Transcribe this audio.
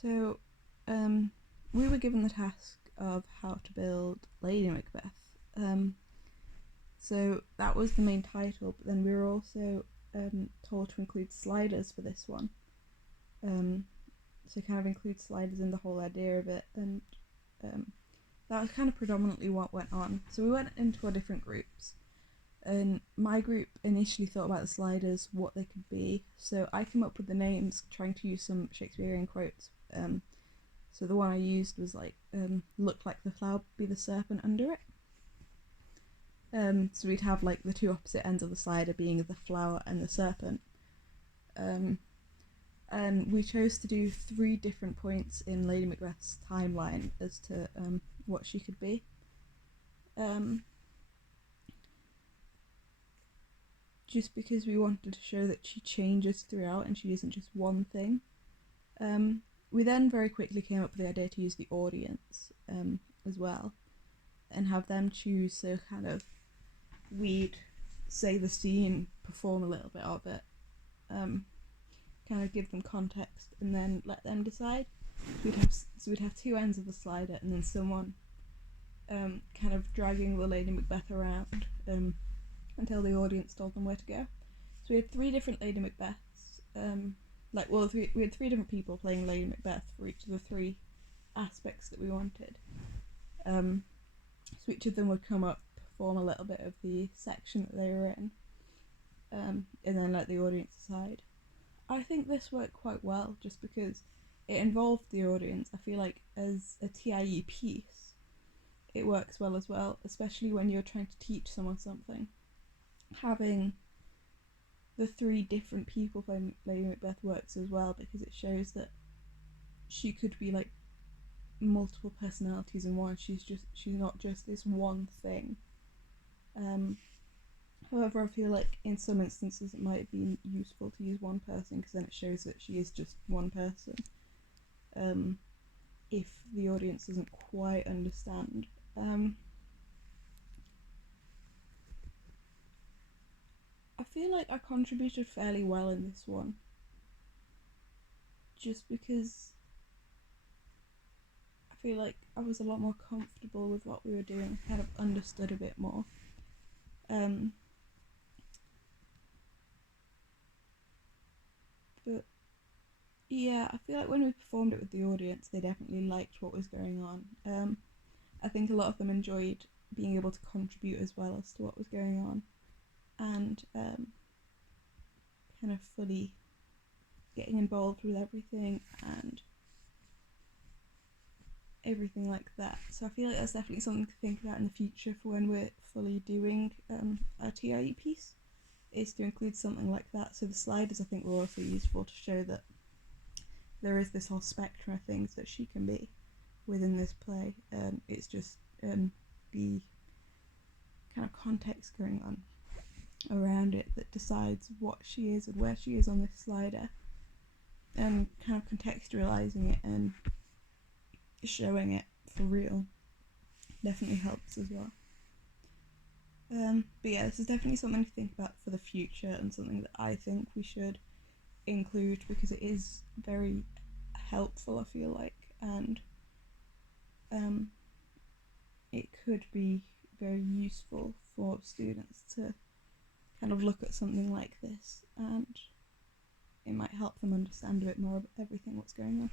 So, we were given the task of how to build Lady Macbeth. Um, so that was the main title, but then we were also told to include sliders for this one. So kind of include sliders in the whole idea of it, and that was kind of predominantly what went on. So we went into our different groups, and my group initially thought about the sliders, what they could be. So I came up with the names, trying to use some Shakespearean quotes. So the one I used was like, look like the flower, be the serpent under it. So we'd have like the two opposite ends of the slider being the flower and the serpent. And we chose to do 3 different points in Lady Macbeth's timeline as to what she could be. Just because we wanted to show that she changes throughout and she isn't just one thing. We then very quickly came up with the idea to use the audience as well, and have them choose. So kind of we'd say the scene, perform a little bit of it, kind of give them context, and then let them decide. We'd have 2 ends of the slider, and then someone kind of dragging the Lady Macbeth around until the audience told them where to go. So we had 3 different Lady Macbeths. We had 3 different people playing Lady Macbeth for each of the 3 aspects that we wanted. So each of them would come up, perform a little bit of the section that they were in, and then let the audience decide. I think this worked quite well, just because it involved the audience. I feel like as a TIE piece, it works well as well, especially when you're trying to teach someone something. Having the 3 different people playing Lady Macbeth works as well, because it shows that she could be like multiple personalities in one. She's not just this one thing. However, I feel like in some instances it might be useful to use one person, because then it shows that she is just one person. If the audience doesn't quite understand. I feel like I contributed fairly well in this one, just because I feel like I was a lot more comfortable with what we were doing, kind of understood a bit more. But yeah, I feel like when we performed it with the audience, they definitely liked what was going on. I think a lot of them enjoyed being able to contribute as well as to what was going on, and kind of fully getting involved with everything and everything like that. So I feel like that's definitely something to think about in the future for when we're fully doing our TIE piece, is to include something like that. So the sliders, I think, were also useful to show that there is this whole spectrum of things that she can be within this play. It's just the kind of context going on around it that decides what she is and where she is on this slider, and kind of contextualizing it and showing it for real definitely helps as well. But yeah, this is definitely something to think about for the future, and something that I think we should include, because it is very helpful, I feel like, and it could be very useful for students to kind of look at something like this, and it might help them understand a bit more of everything what's going on.